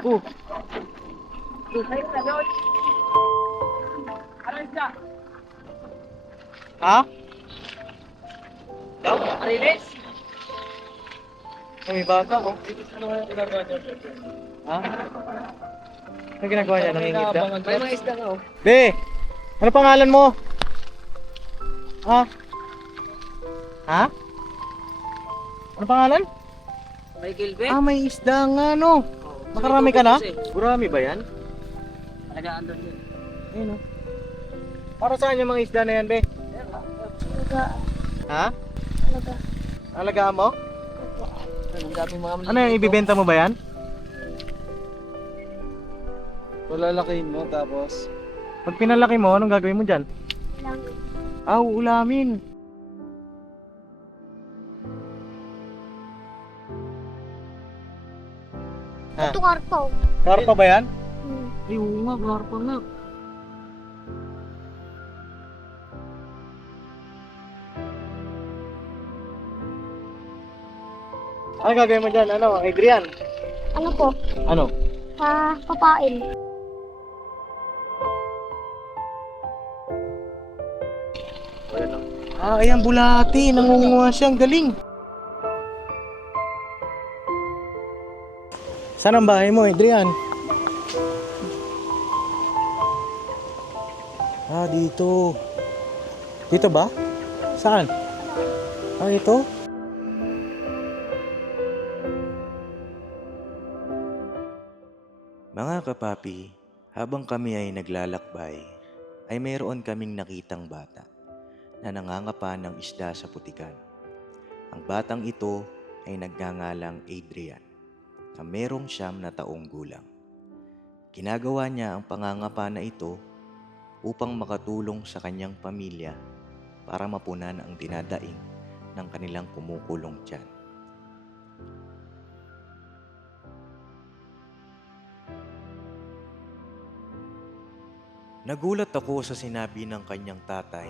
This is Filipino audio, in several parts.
Oh, ha? Daw? Arilis? May bata oh. Ha? Ano ginagawa niya? Nangingisda? May mga isda nga oh. Be! Ano pangalan mo? Ha? Ha? Ano pangalan? Michael Beck? Ah, may isda nga no. Makarami ka na? Gurami ba yan? Tagaan doon yun. Ayun oh. Para saan yung mga isda na yan, be? Ha? Alagaan mo? Ang daming mga Ano yan, ibibenta mo ba yan? Palalakihin mo tapos Pag pinalaki mo, anong gagawin mo dyan? Ah, uulamin. Ito karpaw. Karpa ba yan? Ay, oo nga, garpa nga. Ano gagawin mo dyan? Ano, Adrian? Ano po? Ano? Papain. Ah, ayan, bulati. Nangunguha siya. Ang galing. Saan ang bahay mo, Adrian? Ah, dito. Dito ba? Saan? Ah, ito? Mga kapapi, habang kami ay naglalakbay, ay mayroon kaming nakitang bata na nangangapa ng isda sa putikan. Ang batang ito ay nagngangalang Adrian, na merong 9 na taong gulang. Ginagawa niya ang pangangapa na ito upang makatulong sa kanyang pamilya para mapunan ang dinadaing ng kanilang kumukulong tiyan. Nagulat ako sa sinabi ng kanyang tatay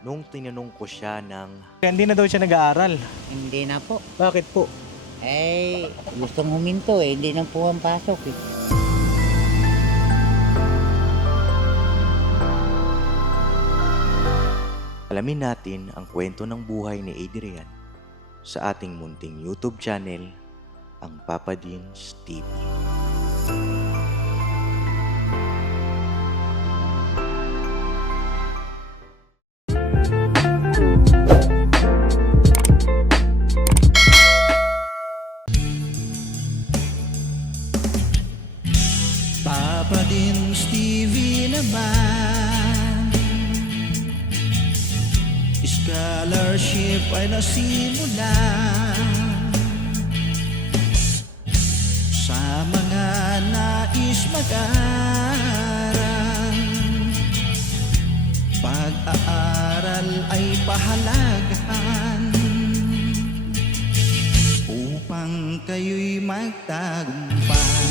nung tinanong ko siya ng Hindi na daw siya nag-aaral. Hindi na po. Bakit po? Eh, gustong huminto eh. Hindi na po ang pasok eh. alamin natin ang kwento ng buhay ni Adrian sa ating munting YouTube channel, ang Papa Deans TV. Papa Deans TV naman, scholarship ay nasimula sa mga nais mag-aral. Pag-aaral ay pahalagahan upang kayo'y magtagumpay.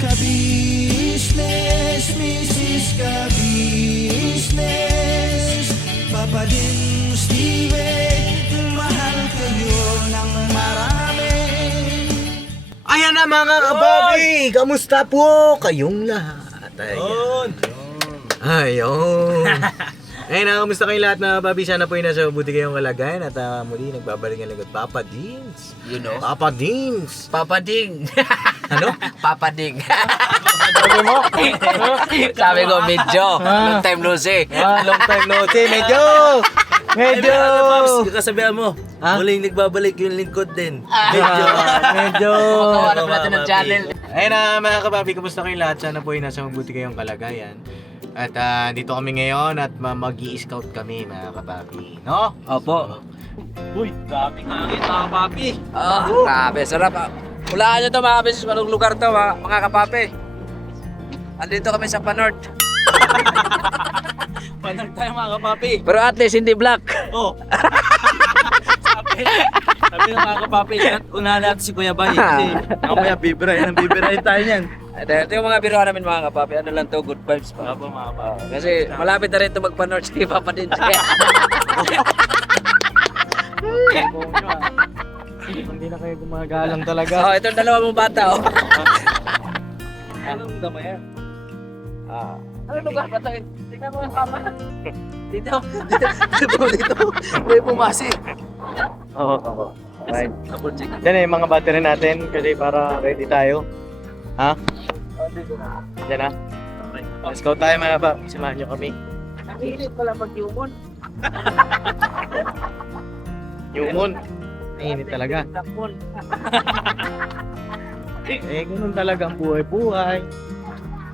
Ka-business, Mrs. Ka-business, Papa Deans TV, mahal kayo ng marami. Ayan na mga kababi! Kamusta po kayong lahat? Ayun! Ayun! Ayun na, kamusta kayong lahat na babi? Sana po yung nasa mabuti kayong kalagayan at muli nagbabalik ang lagot. Papa Deans! You know? Papa Deans! Papa Ding! Ano? Papa Ding! Sabi mo? Sabi ko, medyo. Long time no see. Long time no see. Medyo! Medyo! kasabihan mo, Ha? muling nagbabalik yung lingkod din. Medyo! Pagkawanap natin ng channel. Ayun na mga kababi, kumusta kayong lahat? Sana po yung nasa mabuti kayong kalagayan. At dito kami ngayon at mag-i-scout kami mga kababi. No? Opo. Uy, grabe hangin mga papi. Grabe, sarap. Hulaan nyo to mga beses, anong lugar to mga kapape. Andito kami sa Panort. Panag tayo mga kapapi. Pero at least hindi black. Oh. sabi ng mga kapapi, unahan natin si Kuya Bay. Kasi mamaya bibirahin tayo niyan. Ito yung mga biruan namin mga kapape. Ano lang to, good vibes pa. Opo mga kapapi. Kasi malapit na rin ito magpa-North si Papa din. may gumagalang talaga. Oh, itong dalawa mong bata, oh. Anong dama yan? Ano lugar ba ito? Tingnan mo ang kama. Dito. May pumasi. Oo. Right. Double check. Yan eh, yung mga battery natin kasi para ready tayo. Ha? Yan na. Let's go tayo mga ba. Samahan nyo kami. Nakilit pala pag-humon. Yumon. Init talaga. Takbon. Eh, ganun talaga ang buhay-buhay.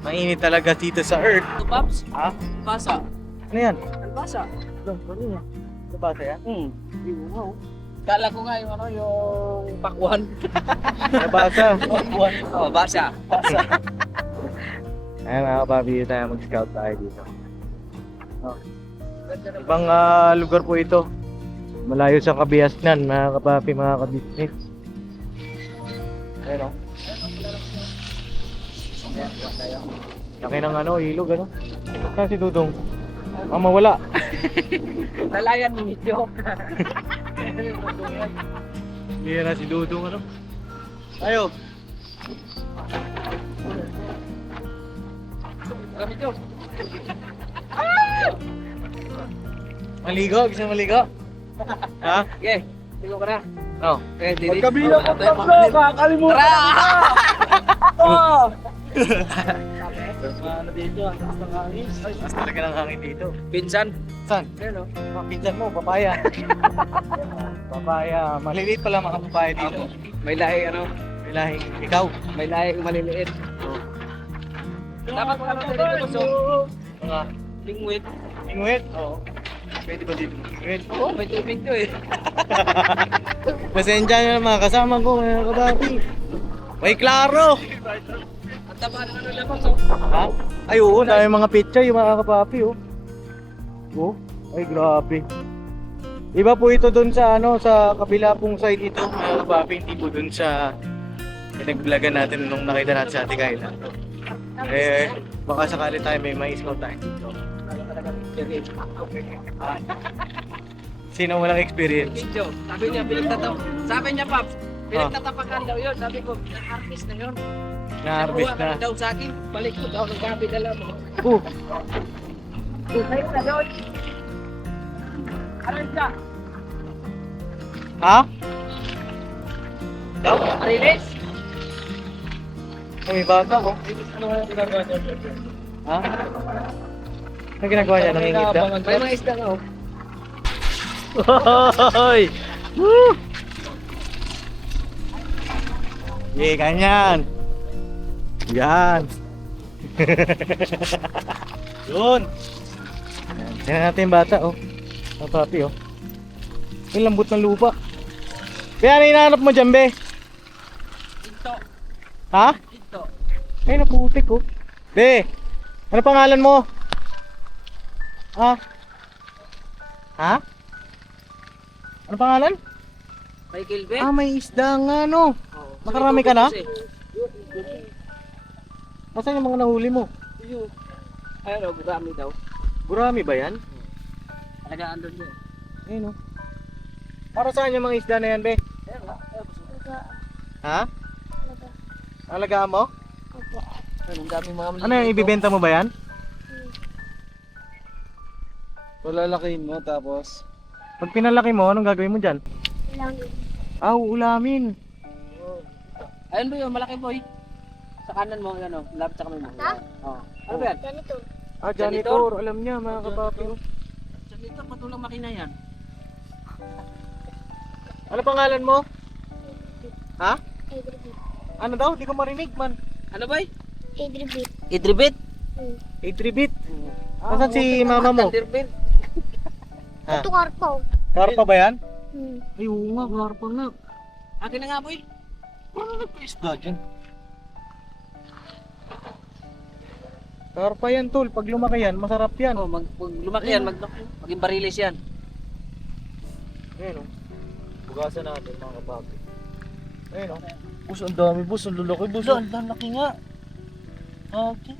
Mainit talaga dito sa Earth. Ito, Paps? Ha? Basa. Ano yan? Basa. Ito ba yan? Kala ko nga yung ano, yung pakwan. Nabasa. Oh, basa. Ayan mga kapapi, tayo mag-scout tayo dito. Ibang lugar po ito. Malayo sa Kabiasnan, mga kapapi, mga kabisnes. Ayan o. Laki ng ano, ilog ano. Saan si Dudong? Mawala. Lalayan mo nito. Hindi na si Dudong ano. Tayo. Kami ito. Maligo, gusto maligo? Ha? Okay, tingnan ka na. Oh. Okay, dili. Pagkabilang ko tatlo, kakalimutan Tara! Oh! Ano dito, ang taas ng hangin. Ay, Mas talaga ng hangin dito. Pinsan. Saan? Ayun, oh. Mga pinsan mo, papaya. Papaya. Maliliit pala mga papaya dito. May lahi, ano? Bilahing ikaw. May lahi maliliit. Dapat ano dito gusto? Mga Lingwit. ingwit. Oo. Pwede ba dito? Ingwit. Oo, may tubig to eh. Pasensya nyo na mga kasama ko, mga kababi. May klaro! Ang taba ng ano labas, oh. Ha? Ay oo, dami mga picture yung mga kapapi oh. Oh, ay grabe. Iba po ito dun sa ano, sa kabila pong side ito, mga kapapi, hindi po dun sa pinag-vlogan natin nung nakita natin sa Ate Kayla. Eh, baka sakali tayo may scout tayo dito. Sino walang experience? Video. Sabi niya, sabi niya, Paps, pinagtatapakan daw yun. Sabi ko, artist na yun. Na-harvest Nakuha na. ka daw sa akin. Balik ko daw ng gabi dala mo. Oh, Ayun na doon. Aray ka. ha? Arilis. May bata oh. Ano kaya ginagawa niya? Ha? Ano ginagawa niya? Nangingisda? May mga isda nga, oh. Hoy! Woo! Yeah, ganyan. Yan. Yun. Tingnan natin yung bata, oh. Ang papi, oh. Yung lambot ng lupa. Kaya ano hinahanap mo dyan, be? Ito. Ha? Ito. Ay, naputik, oh. Be, ano pangalan mo? Ha? Ha? Ano pangalan? Michael Be. Ah, may isda nga, no? Oo. Nakarami ka na? Kasi, Nasaan yung mga nahuli mo? yun. Ayun, oh, gurami daw. Gurami ba yan? Talagaan doon yun. Ayun, oh. Para saan yung mga isda na yan, be? Ayun, oh. Ha? Alagaan mo? Ayun, ang daming mga Ano yung ibibenta mo ba yan? Palalakihin mo, tapos Pag pinalaki mo, anong gagawin mo dyan? Lang. Ah, uulamin. Ayun ba yun, malaki boy. Sa kanan mo, ano, lapit sa kamay mo. Ha? Oo. Ano ba yan? Ganito. Ah, janitor. Alam niya, mga kapapi. Dito, patulang makina yan. Ano pangalan mo? Ha? Adribit. Ano daw? Di ko marinig, man. Ano ba yun? Adribit. Idribit. Adribit. Nasaan si mama mo? Idribit. Ha? Ito karpa. Karpa ba yan? Ay, oo nga, garpa nga. Akin na nga boy. Isda dyan. Karpa yan, tol. Pag lumaki yan, masarap yan. Oh, pag lumaki yan, maging barilis yan. Ayun, oh. Bugasan natin, mga kapapi. Ayun, oh. Bus, ang dami bus, ang lalaki bus. Ang laki nga. Okay.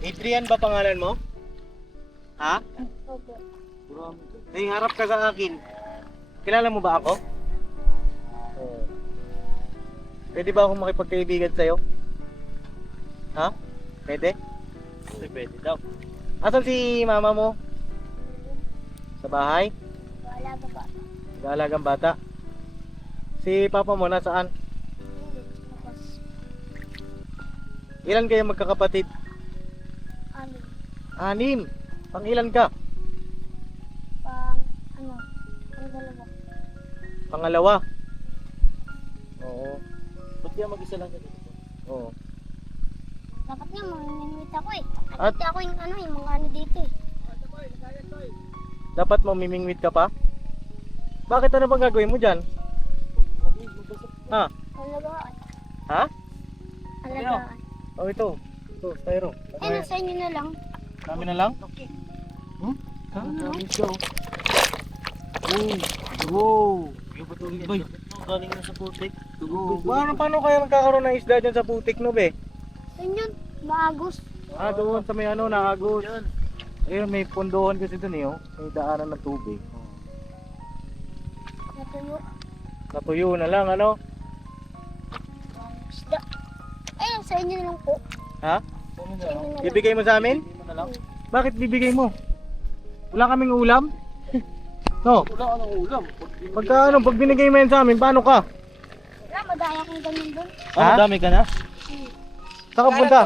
Adrian ba pangalan mo? Ha? Opo. Ay, harap ka sa akin. Kilala mo ba ako? Oo. Pwede ba akong makipagkaibigan sa'yo? Ha? Pwede? Pwede daw. Asan si mama mo? Sa bahay? Wala ba ba? Nag-aalagang bata. Si papa mo nasaan? Tapos, Ilan kayo magkakapatid? ano? 6. Pang ilan ka? Ang dalawa. Pangalawa. Oo. Ba't kaya mag-isa lang ka dito? Oo. Dapat nga, mamimimit ako eh. At- Nakita ko yung yung mga ano dito eh. Dapat mamimingwit ka pa? Bakit ano bang gagawin mo dyan? Ha? Alagaan. Ha? Alagaan. Oh, ito. Ito, styro. Eh, nasa inyo na lang. Kami na lang? Wow! Yung patulog boy. Galing na sa putik. Paano kaya magkakaroon ng isda dyan sa putik no be? Yun yun. Maagos. Ah, doon sa may ano, naagos. Ayun, may pondohan kasi doon eh, oh. May daanan ng tubig. Natuyo. Natuyo na lang, ano? Isda. Eh, sa inyo na lang po. Ha? Sa inyo na lang. Bibigay mo sa amin? Bakit bibigay mo? Wala kaming ulam? No? Wala ka ng ulam. Pag binigay mo yan sa amin, paano ka? Wala, madaya kong ganyan doon. Ha? Dami ka na? Saan ka punta?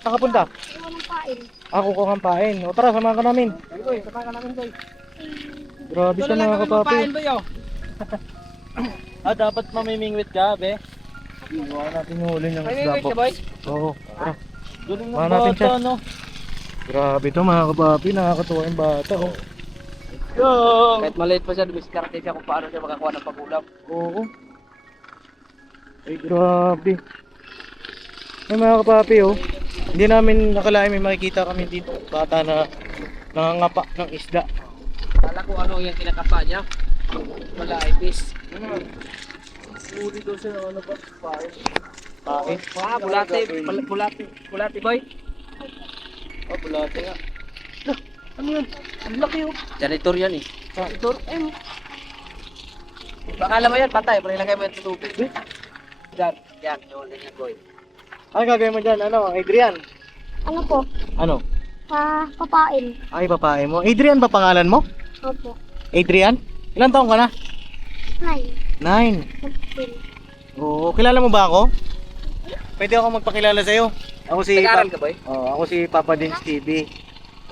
Saan ka punta? Iwan ng pain. Ako ko kang pain. O tara, samahan ka namin. Grabe siya mga kapapi. Dapat mamimingwit ka, be. Iwan natin yung huli ng isda po. Oo, tara. Galing ng Mga natin siya. bata, no? Grabe to mga kapapi, nakakatuwa yung bata. Oh. Kahit maliit pa siya, dumiskarte siya kung paano siya makakuha ng pagulam. Oo. Ay, grabe. Ay mga kapapi, oh. Hindi namin nakalain may makikita kami dito. Bata na nangangapa ng isda. Kala ko ano yung kinakapa niya. Wala, ibis. Uli daw siya, ano ba? Pain. Ah, bulate. Bulate. Bulate, boy. Oh, bulate nga. Ano yun? Ang laki, oh. Janitor yan eh. Janitor? Baka alam mo yan, patay. Panilagay mo yan sa tubig. Yan. Yan, yung ulit yan, boy. Ano gagawin mo dyan? Ano, Adrian? Ano po? Ano? Papain. Ay, babae mo. Adrian ba pangalan mo? Opo. Adrian? Ilan taong ka na? 9. 9. Oo, kilala mo ba ako? Pwede ako magpakilala sa'yo. Ako si Nag-aaral ka, boy? ako si Papa Dins TV.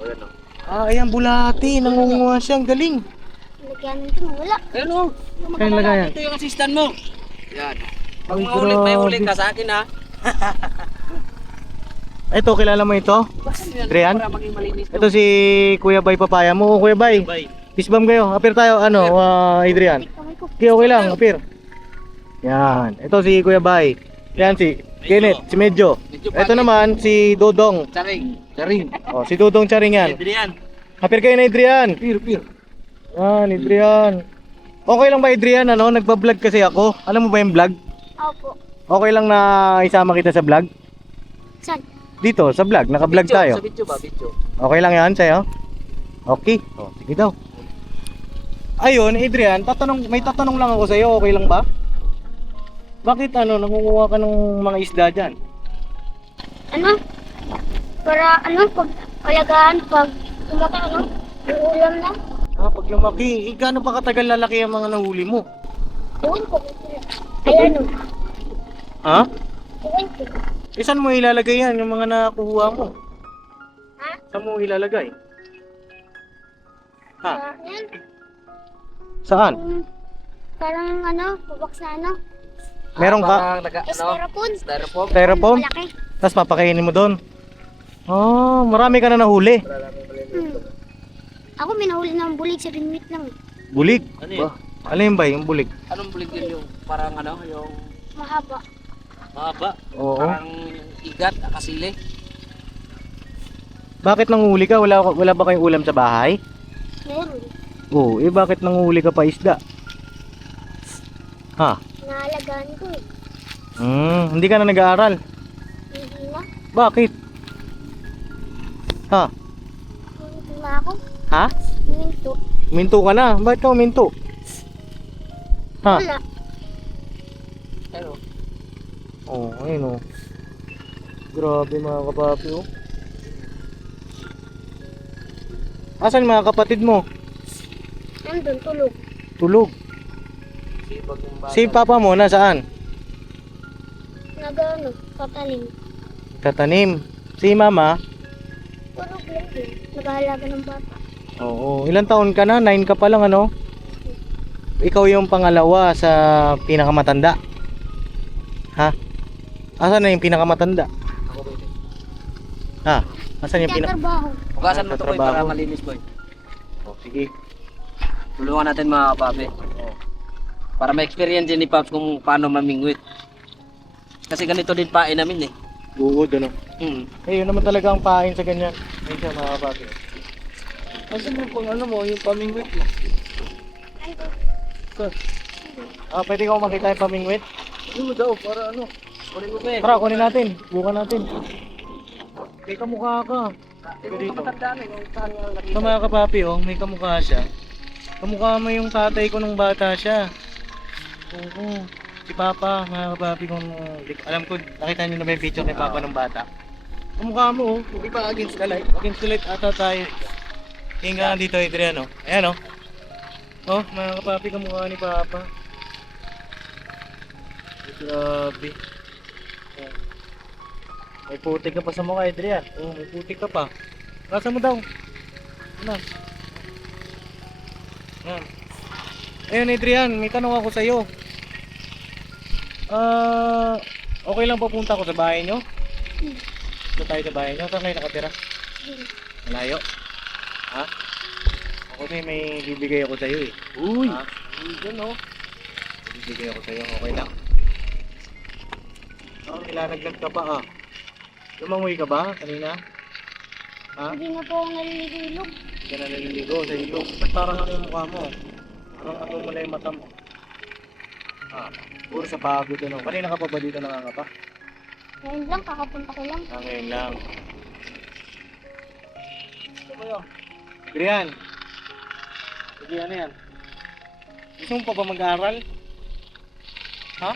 O, yan o. Ah, ayan, bulati. Nangunguha siya. Ang galing. Lagyan nito, wala. Ayun o. Kaya lagayan. Ito yung assistant mo. Yan. Pag Ay, mahuli, may huli grabe. ka sa akin ha. Ito, kilala mo ito? Adrian? Para maging malinis to. Ito si Kuya Bay Papaya mo. Kuya Bay, Bye. pisbam kayo. Apir tayo, ano, Adrian. Kamay ko. Okay lang, apir. Yan. Ito si Kuya Bay. Yan si Kenneth, si Medyo. Ito naman si Dodong. Charing. Charing. Oh, si Dodong Charing yan. Adrian. Apir kayo na Adrian. Pir. Yan, Adrian. Okay lang ba Adrian, ano? Nagpa-vlog kasi ako. Alam mo ba yung vlog? Opo. Okay lang na isama kita sa vlog? Saan? Dito, sa vlog. Naka-vlog Video, tayo. Sa video ba? Video. Okay lang yan sa'yo? Okay. Oh, sige daw. Ayun, Adrian, may tatanong lang ako sa'yo. Okay lang ba? Bakit nangunguha ka ng mga isda dyan? Ano? Para pag kalagaan, pag umaka ulam na. Ah, pag lumaki, gaano pa katagal lalaki ang mga nahuli mo? Ewan ko. Ayan o. Ha? Ewan ko. Saan mo ilalagay yan, yung mga nakuha mo? Ha? Saan mo ilalagay? Ha? Yan. Saan? Parang babak na Meron ka? Parang Styrofoam. Styrofoam. Styrofoam? Malaki. Tapos papakainin mo doon? Oh, marami ka na nahuli. Ako may nahuli ng bulig sa binwit lang. Bulig? Ano yun? Ano yun ba, yung bulig? Anong bulig yun yung parang yung Mahaba. Mahaba. Oo. parang igat, akasili. Bakit nanghuli ka? Wala ba kayong ulam sa bahay? Meron. Oo, bakit nanghuli ka pa isda? Ha? Naalagaan ko eh. Hindi ka na nag-aaral. Hindi na. Bakit? Ha? Hinto na ako. Ha? Hinto. Minto ka na. Bakit ka uminto? Ha? Wala. Ano? Oh, ayun oh. Grabe mga kapapi oh. Asan mga kapatid mo? Nandun, tulog. Tulog. Sipag yung bata. Si papa mo nasaan? Nag-ano, tatalim. Tatanim. Si mama? Tulog lang din. Nag-ahalaga ng bata. Oo. Ilang taon ka na? 9 ka pa lang ano? Ikaw yung pangalawa sa pinakamatanda. Ha? Asan na yung pinakamatanda? Ako ba ito? Ha? Asan yung Trabaho. Hugasan mo ito boy Trabaho. para malinis boy. Oh, sige. Tulungan natin mga kapapi. Para ma-experience din ni Pops kung paano mamingwit. Kasi ganito din pain namin eh. Bugod ano? Hmm. Eh, yun naman talaga ang pain sa ganyan. Ayun siya mga kapapi. Kasi mo kung ano mo, yung pamingwit mo. Pwede ko makita yung pamingwit? Ano mo daw, para ano? Kunin mo ba eh. Tara, kunin natin. Bukan natin. May kamukha ka. Dito. Matanda na yung saan nga nakita. Ito mga kapapi, oh, may kamukha siya. Kamukha mo yung tatay ko nung bata siya. Oo. Si Papa, mga kapapi, kung alam ko, nakita niyo na ba yung picture ni Papa nung bata? Kamukha mo, oh. Di ba against the light? Against the light ata tayo. Tingin ka nga dito, Adrian, oh. Ayan, oh. Oh, mga kapapi, kamukha ni Papa. Grabe. Oh. May putik ka pa sa mukha, Adrian. Oh, may putik ka pa. Nasa mo daw? Ano? Yan. Ayun, Adrian, may tanong ako sa iyo. Okay lang papunta ko sa bahay nyo? Doon tayo sa bahay nyo? Saan kayo nakatira? Malayo? Ha? Ako din, may bibigay ako sa iyo eh. Uy! Ha? Yun oh. Bibigay ako sa iyo, okay lang. Nilalaglag ka pa ah. Lumangoy ka ba kanina? Ha? Hindi na po ako nalililog. Hindi ka na naliligo sa ilog. Ba't parang ano yung mukha mo? Parang ano mo na yung mata mo? Ah, puro sa pagod ano. Kanina ka pa ba dito nangangapa? Ngayon lang, kakapunta ko lang. Ngayon lang. Ito mo yun. Brian. Sige, ano yan? Gusto mo pa ba mag-aaral? Ha?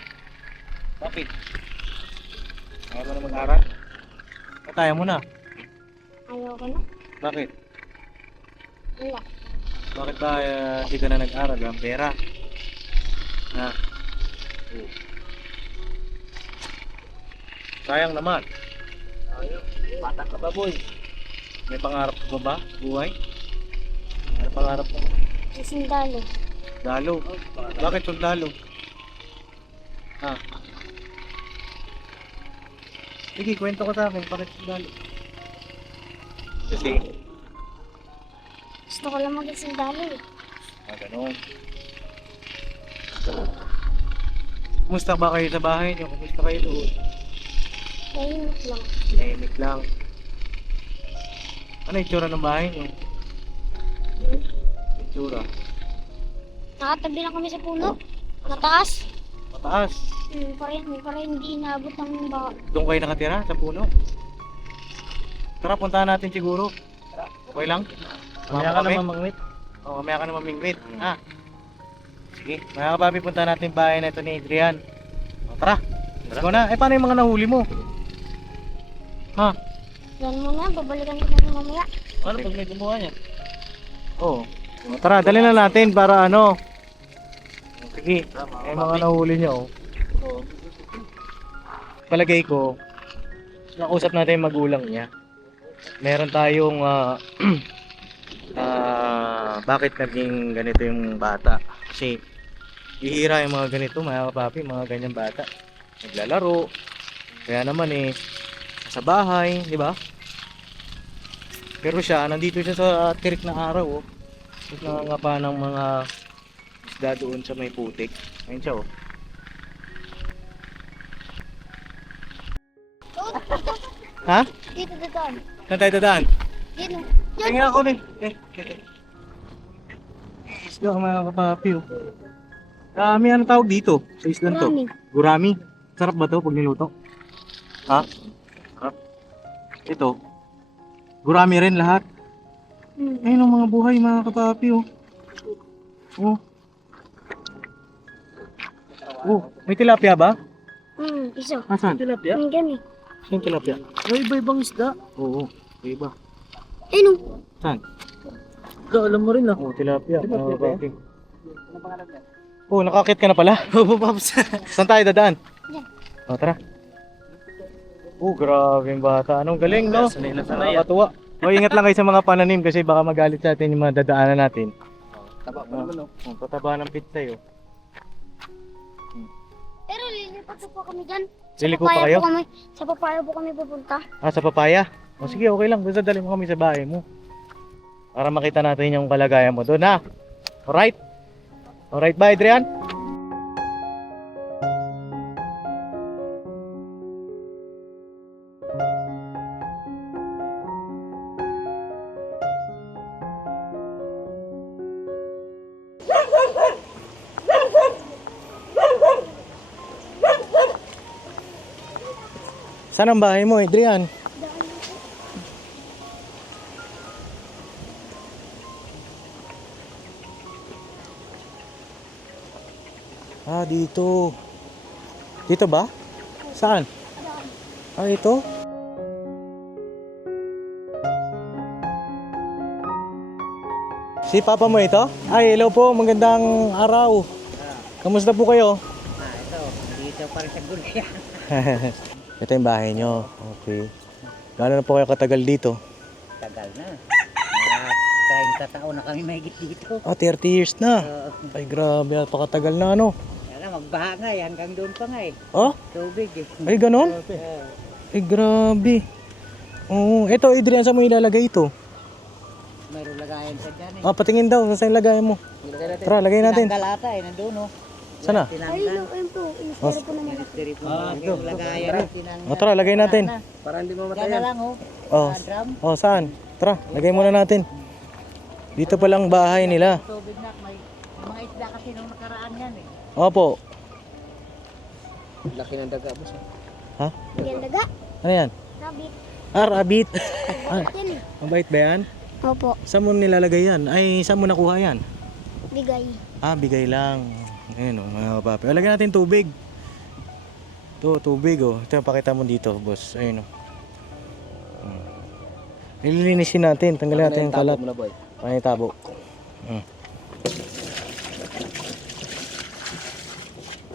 Bakit? Ayaw mo na mag-aaral? Ba't ayaw mo na? Ayaw ko na. Bakit? Wala. Bakit ba di ka na nag-aral? Ang pera. Ha? Oh. Sayang naman. Bata ka ba boy? May pangarap ka ba? Buhay? Ano pangarap mo? Sundalo. Dalo. Bakit sundalo? Ha? Sige, kwento ko sa akin. Bakit sundalo? Kasi, Gusto ko lang maging sundalo eh. ganun. Kumusta ba kayo sa bahay niyo? Kumusta kayo doon? Tahimik lang. Tahimik lang. Ano yung itsura ng bahay niyo? Itsura. Nakatabi lang kami sa puno. Mataas. Mataas. Para hindi inaabot ng baka. Doon kayo nakatira sa puno? Tara, puntahan natin siguro. Okay lang? Mamaya ka na mamingwit. Oo, mamaya ka na mamingwit. Ha? Sige, mga kapapi, puntahan natin yung bahay na ito ni Adrian. O, tara. Let's go na. Eh, paano yung mga nahuli mo? Ha? Yan muna, babalikan ko na mamaya. Ano pag may gumawa niya? Oo. O, tara, dali na natin para ano. Sige, eh, mga nahuli nyo. Oh. Palagay ko, nakausap natin yung magulang niya. Meron tayong bakit naging ganito yung bata. Kasi ihira yung mga ganito, mga kapapi, mga ganyan bata. Naglalaro. Kaya naman eh, sa bahay, di ba? Pero siya, nandito siya sa tirik na araw. Oh. Nangangapa ng mga isda doon sa may putik. Ayun siya oh. Ha? Dito, dadaan. Saan tayo dadaan? Dito. Tingnan ako rin. Isda mga kapapi oh. Dami ano tawag dito sa isdan to? Gurami. Gurami. Sarap ba to pag niluto? Ha? Sarap. Ito. Gurami rin lahat. Ayun ang mga buhay mga kapapi oh. Oh. Oh, may tilapia ba? Isa. Asan? Tilapia? Ganyan eh. Saan tilapia? May iba-ibang isda. Oo, iba. Ayun. Saan? Ito, alam mo rin ah. Oh, tilapia. Tilapia Oh, ba yan? okay. Oh, nakakit ka na pala? Opo, Paps. Saan tayo dadaan? Diyan. Oh, tara. Oh, grabe yung bata. Anong galing, no? Sanay na sanay ah. Nakakatuwa. Oh, ingat lang kayo sa mga pananim kasi baka magalit sa atin yung mga dadaanan natin. Taba pa naman oh. Oh, tataba ng pizza yun. Pero lilipat po kami dyan. Liliko pa kayo? Sa papaya po kami pupunta. Ah, sa papaya? O sige, okay lang. Basta dali mo kami sa bahay mo. Para makita natin yung kalagayan mo doon, ha? Alright? Alright ba, Adrian? Saan ang bahay mo, Adrian? Ah, dito. Dito ba? Saan? Ah, ito? Si Papa mo ito? Ay, hello po. Magandang araw. Kamusta po kayo? Ito, dito pa rin sa gulya. Ito yung bahay nyo. Okay. Gano'n na po kayo katagal dito? Tagal na. Mga 30 taon na kami mahigit dito. Ah, 30 years na. Oo. Ay, grabe. Napakatagal na, ano? Kaya magbaha nga eh, hanggang doon pa nga eh. Oh? Tubig eh. Ay, ganon? Ay, grabe. Oo. Ito, Adrian, saan mo ilalagay ito? Mayroon lagayan sa dyan eh. Ah, patingin daw. Saan lagay mo? Tara, lagay natin. Tinanggal ata eh, nandun oh. Sana? Tinanggal. Ayun po. Inistero po naman. Ministry po yung lagayan. Tinanggal. O, tara, lagay natin. Para hindi mo Yan na lang oh. Oh, Sa drum. oh, saan? Tara, lagay muna natin. Dito pa lang bahay nila. Tubig na, may mga isda kasi nung nakaraan yan eh. Opo. Laki ng daga, boss. Ha? Yan daga. Ano yan? Rabbit. Ah, rabbit. Ah, Yan eh. mabait ba yan? Opo. Saan mo nilalagay yan? Ay, saan mo nakuha yan? Bigay. Ah, bigay lang. Ayun, oh, mga kapapi. O, lagyan natin tubig. Ito, tubig, oh. Ito, pakita mo dito, boss. Ayun, oh. Nililinisin natin. Tanggalin natin yung kalat. Muna, boy. Panay tabo.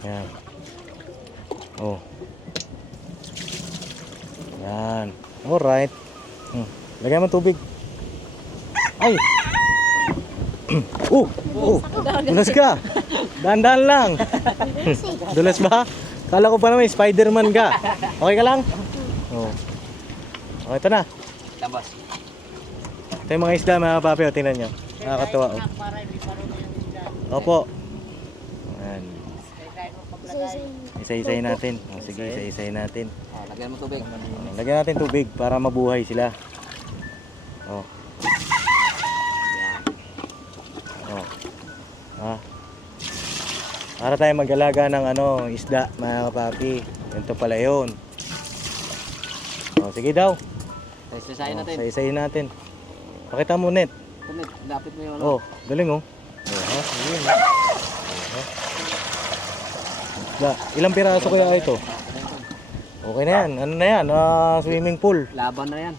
Yan. Oh. Yan. Alright. Lagyan mo tubig. Ay! Dulas ka. Dahan-dahan lang. Dulas ba? Kala ko pa naman Spider-Man ka. Okay ka lang? Oh. Okay, ito na. Labas. Ito yung mga isda, mga papi. O, tingnan nyo. Nakakatuwa. Oh. Para hindi parang yung isda. Opo. Ayan. Paglagay. Isa-isayin natin. O, sige, isa-isayin natin. Lagyan mo tubig. Lagyan natin tubig para mabuhay sila. Oh. Oh. Ah. Para tayo mag-alaga ng isda, mga kapapi. Ito pala yun. Oh, sige daw. Isa-isayin natin. Isa-isayin natin. Pakita mo net. Kunit, lapit mo yung ano. Oh, galing oh. Oh, sige. Isda. Ilang piraso kaya ito? Okay na yan. Ano na yan? Swimming pool. Laban na yan.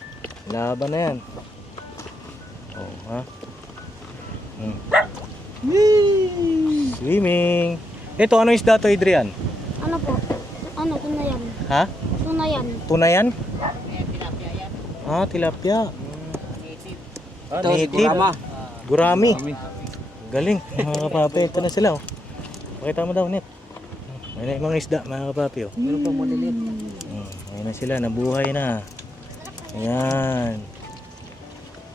Laban na yan. Oh, ha? Swimming. Ito, ano isda to, Adrian? Ano po? Ano? Tunayan. Ha? Tunayan. Tunayan? Ah, tilapia. Ito, native. Gurama. Gurami. Galing. Mga kapapi, ito na sila. Oh. Pakita mo daw, Net. Ayun na yung mga isda, mga kapapi. Oh. Meron pa mo lilit. Ayun na sila, nabuhay na. Ayan.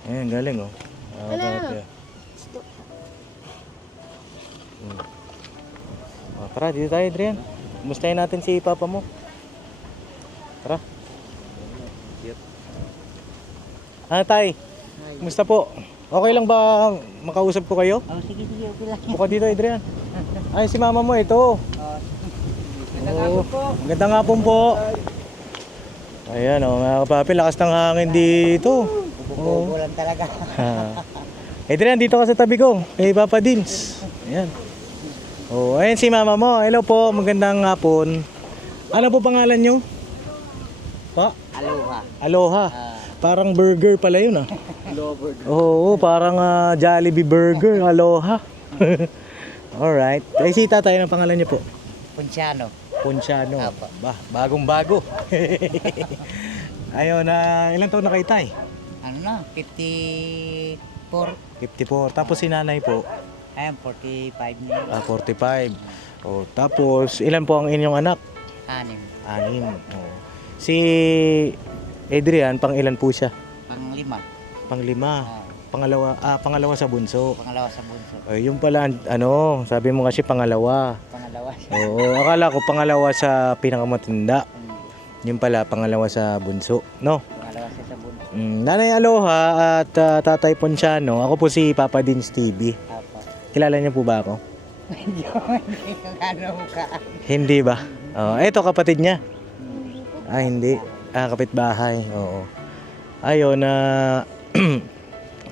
Ayan, galing oh. Mga kapapi. Oh, tara, dito tayo, Adrian. Kumustahin natin si Papa mo. Tara. Ano tay? Kumusta po? Okay lang ba makausap ko kayo? Oh, sige, okay lang. Buka dito, Adrian. Ay, si mama mo ito. Oo. Magandang hapon po. Ayan, oh, mga kapapi, lakas ng hangin dito. Bubugo lang talaga. Adrian, dito ka sa tabi ko. Kay Papa Dins. Ayan. Oh, ayan si mama mo. Hello po, magandang hapon. Ano po pangalan nyo? Pa? Aloha. Aloha. Parang burger pala yun ah. Oo, parang Jollibee burger. Aloha. Alright. Ay si tatay, ang pangalan niyo po? Pontiano. Pontiano. Apo. Bagong bago. Ayun, ilang taon na kayo tay? Ano na? 54. 54. Tapos si nanay po? Ayan, 45 na. 45. Oh, tapos ilan po ang inyong anak? 6. 6. Oh. Si Adrian, pang ilan po siya? Pang 5. Pang 5. Pangalawa sa bunso. Pangalawa sa bunso. Ay, yung pala, ano, sabi mo kasi pangalawa. Pangalawa siya. Oo, akala ko pangalawa sa pinakamatanda. Yung pala, pangalawa sa bunso, no? Pangalawa siya sa bunso. Nanay Aloha at Tatay Pontiano, ako po si Papa Dins TV. Apo. Kilala niyo po ba ako? Hindi ko ano ka. Hindi ba? Oh, eto kapatid niya. Hindi. Kapitbahay. Oo. Ayun,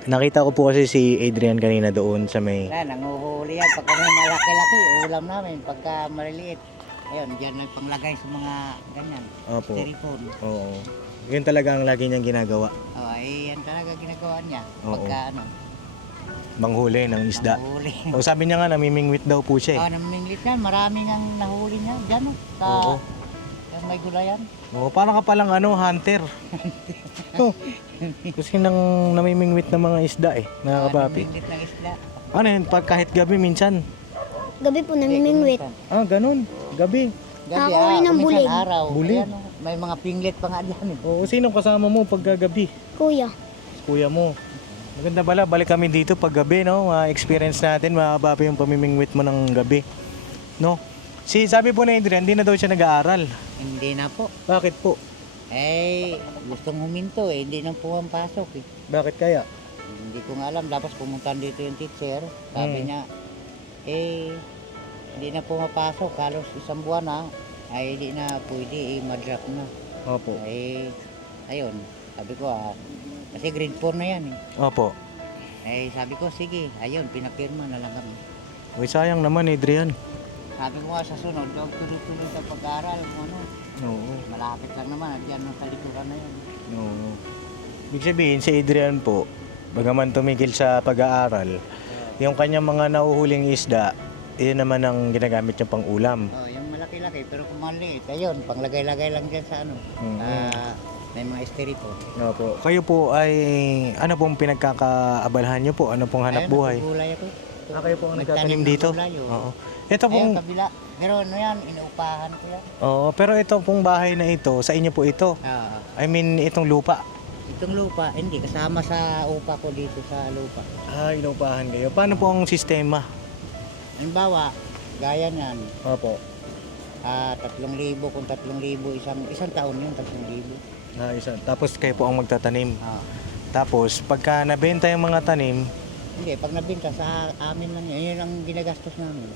nakita ko po kasi si Adrian kanina doon sa may... Wala, nanguhuli yan. Pagka may malaki-laki, ulam namin. Pagka maliliit, ayun, dyan lang panglagay sa mga ganyan. Opo. Styrofoam. Oo. Yun talaga ang lagi niyang ginagawa. Oh, ay, yan talaga ginagawa niya. Oo. Pagka ano, Manghuli ng isda. nanguhuli. O sabi niya nga, namimingwit daw po siya eh. Oh, naminglit yan. Maraming ang nahuli niya. Dyan, oh. Sa, Oo. sa may gulayan. Oo, parang ka palang hunter. Oh, kasi nang namimingwit ng mga isda eh, mga kapapi. Naminglit ng isla. Ano yun, pag kahit gabi minsan? Gabi po namimingwit. Ganun, gabi. Gabi, Nakakahuli ng minsan bulig. araw. Bulig. Ayan, oh, may mga pinglet pa nga dyan. Eh. Oo, sino kasama mo pag gabi? Kuya. Kuya mo. Maganda pala, balik kami dito pag gabi, no? Experience natin, mga kapapi, yung pamimingwit mo ng gabi. No? Sabi po na Adrian, hindi na daw siya nag-aaral. Hindi na po. Bakit po? Eh, gustong huminto eh. Hindi na po ang pasok eh. Bakit kaya? Hindi ko nga alam. Tapos pumunta dito yung teacher. Sabi niya, hindi na po mapasok. Halos isang buwan na. Ay, hindi na pwede eh. Madrop na. Opo. Ayun. Sabi ko kasi grade 4 na yan eh. Opo. Sabi ko, sige. Ayun, pinapirma na lang kami. Uy, sayang naman Adrian. Sabi ko nga sa sunod, huwag tuloy-tuloy sa pag-aaral. Oo. Malapit lang naman. At yan, sa likuran na yun. Oo. Ibig sabihin, si Adrian po, bagaman tumigil sa pag-aaral, yung kanyang mga nauhuling isda, yun naman ang ginagamit niyang pang-ulam. Oh, yung malaki-laki, pero kung maliit, ayun, panglagay-lagay lang dyan sa ano. May mga styrofoam. Opo. Kayo po ay, ano pong pinagkakaabalahan niyo po? Ano pong hanap buhay? Gulay ako. Kayo po ang Nagtanim nagtatanim ng dito? gulay, oh. Oo. Ito pong, Ayun, kabila. Pero ano yan, inuupahan ko yan. oo, pero ito pong bahay na ito, sa inyo po ito? I mean, itong lupa? Itong lupa, hindi, kasama sa upa ko dito sa lupa. Inuupahan kayo. Paano po ang sistema? Halimbawa, gaya niyan, Opo. 3,000 kung 3,000, isang taon yun, 3,000. Tapos kayo po ang magtatanim. Ah. Tapos, pagka nabenta yung mga tanim, Hindi, pag nabinta sa amin lang yun, yun ang ginagastos namin.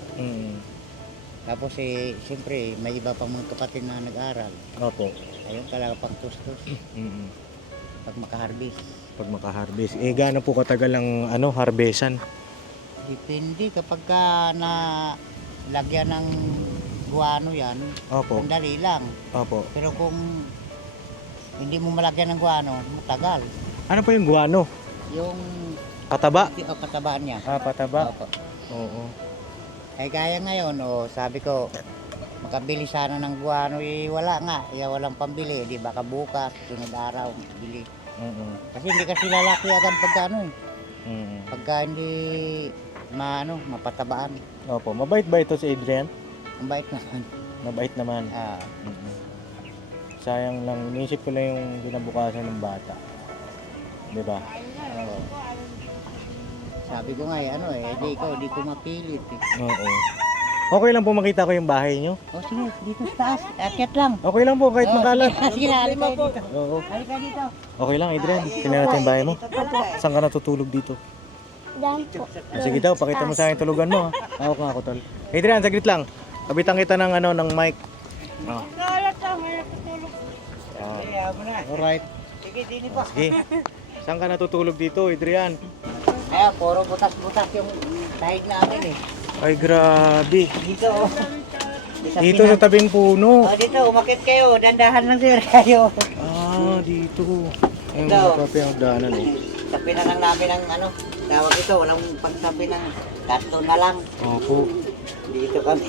Tapos siyempre, may iba pang mga kapatid na nag-aral. Opo. Ayun talaga pang tustos, pag makaharvest. Pag makaharvest. Gaano po katagal ang harvestan? Depende kapag na lagyan ng guano yan, Opo. sandali lang. Opo. Pero kung hindi mo malagyan ng guano, matagal. Ano po yung guano? Yung Kataba? katabaan niya. Pataba? Opo. Oo. Kaya ngayon, sabi ko, makabili sana ng guano, wala nga. Walang pambili, di baka bukas, sunod araw, bili. Kasi hindi kasi lalaki agad pagka pagka hindi mapatabaan. Opo. Mabait ba ito si Adrian? Ang bait naman. Mabait naman. Sayang lang, inisip ko lang yung kinabukasan ng bata. Di ba? Oo. Sabi ko nga di ko mapilit eh. Oo. Okay lang po makita ko yung bahay nyo? O sige, dito sa taas, akyat lang. Okay lang po kahit makalat. Sige, halika dito. Oo. Halika dito. Okay lang Adrian, tingnan natin yung bahay mo. Saan ka natutulog dito? Daan po. Sige daw, pakita mo sa akin tulugan mo ha. Hawak nga ako tol. Adrian, saglit lang. Kabitan kita ng ng mic. Oh. Alright. Sige, dini po. Sige. Saan ka natutulog dito, Adrian? Kaya puro butas-butas yung sahig namin eh. Ay, grabe. Dito oh. Dito sa tabing puno. Oh, dito, umakit kayo. Dandahan lang sir kayo. Ah, dito. Ayun, Ito. mga papi, ang daanan eh. Sabi na lang namin ng ano, tawag ito, walang pagsabi ng kanto na lang. Opo. Dito kami.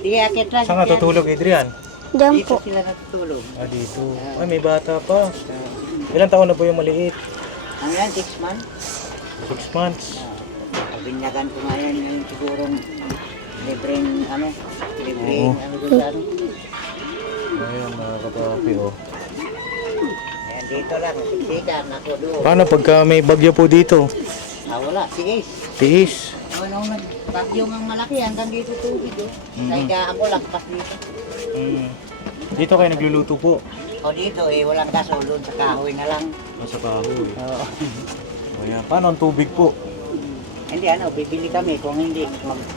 Sige, akit lang. Saan ka tutulog, Adrian? Diyan Dito po. sila natutulog. Ah, dito. Ay, may bata pa. Ilang taon na po yung maliit? Ano yan, 6 months? 6 months. Pabinyagan ko ngayon, ngayon sigurong libreng ano, Oo. ano doon sa ano. Ayun, mga kapapi, oh. Ayan, dito lang, siksikan ako doon. Paano pagka may bagyo po dito? Ah, wala, sige. Tiis. Nung nagbagyo ng malaki, hanggang dito tubig oh. Kaya ako lagpas dito. Dito kayo nagluluto po. O dito eh, walang gasol doon sa kahoy na lang. Sa kahoy. Oo. Ayan. Paano ang tubig po? Hindi ano, bibili kami kung hindi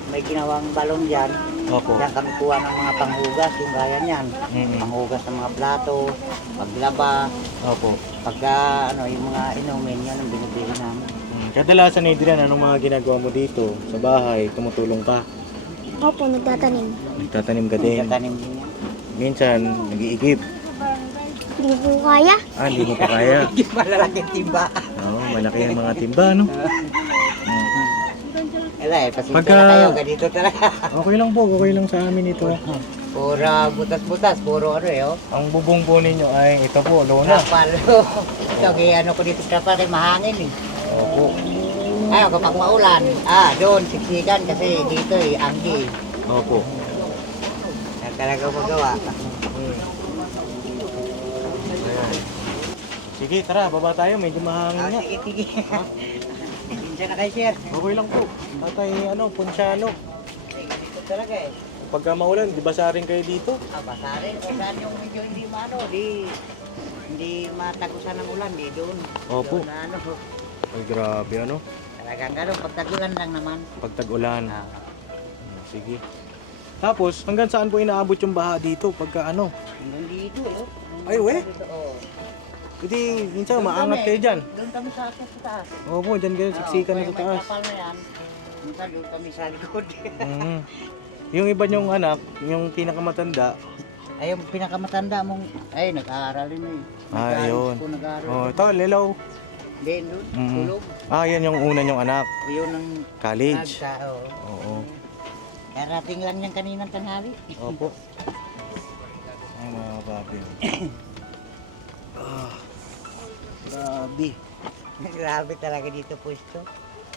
may ginawang balon diyan. Opo. Diyan kami kuha ng mga panghugas, yung gaya niyan. Panghugas ng mga plato, paglaba, Opo. pagka ano, yung mga inumin yan ang binibili namin. Kadalasan, Adrian, anong mga ginagawa mo dito? Sa bahay, tumutulong ka? Opo, nagtatanim. Nagtatanim ka din? Tatanim din yan. Minsan, nag-iigib? Hindi po kaya. Ah, hindi mo pa kaya? Malalaking timba. Oo, malaki ang mga timba, no? Wala eh, pasensya Pagka- na kayo, ganito talaga. Okay lang po, okay lang sa amin ito. Puro butas-butas, puro ano eh, oh. Ang bubong po ninyo ay ito po, lona. Trapal. Ito, kaya ano ko dito trapal ay mahangin eh. Opo. Ayaw, kapag maulan, doon, siksikan kasi dito eh, anggi. Opo. Yan talaga magawa. Ayan. Sige, tara, baba tayo, medyo mahangin nga. Sige, sige. Pasensya na kayo, sir. Okay lang po. Tatay, Ponsyano. Dito talaga eh. Pagka maulan, di ba saring kayo dito? Basarin, kung saan yung medyo hindi maano, hindi matagusan ng ulan, di doon. Opo. Doon na ano, Ay, grabe, ano? talagang ano, pagtagulan lang naman. Pag tag-ulan. Sige. Tapos, hanggang saan po inaabot yung baha dito? Pagka ano? Hanggang dito, oh. Ay, we? Dito, oh. Hindi, minsan Doon maangat kami. kayo dyan. Doon kami sa atas, sa taas. Opo, dyan kayo, siksikan na sa May taas. kapal na yan. Minsan doon kami sa likod. Mhm. Yung iba niyong anak, yung pinakamatanda, Ay, yung pinakamatanda mong, ay, nag-aaral din eh. ayun. Po, nag-aaral. Oh, ito, Lilaw. Then doon, Mhm. tulog. Yan yung una niyong anak. Yun ang College. nagka, Oo. Karating lang yan kaninang tanghali. Opo. Ay, mga papi. Grabe. Grabe talaga dito pwesto.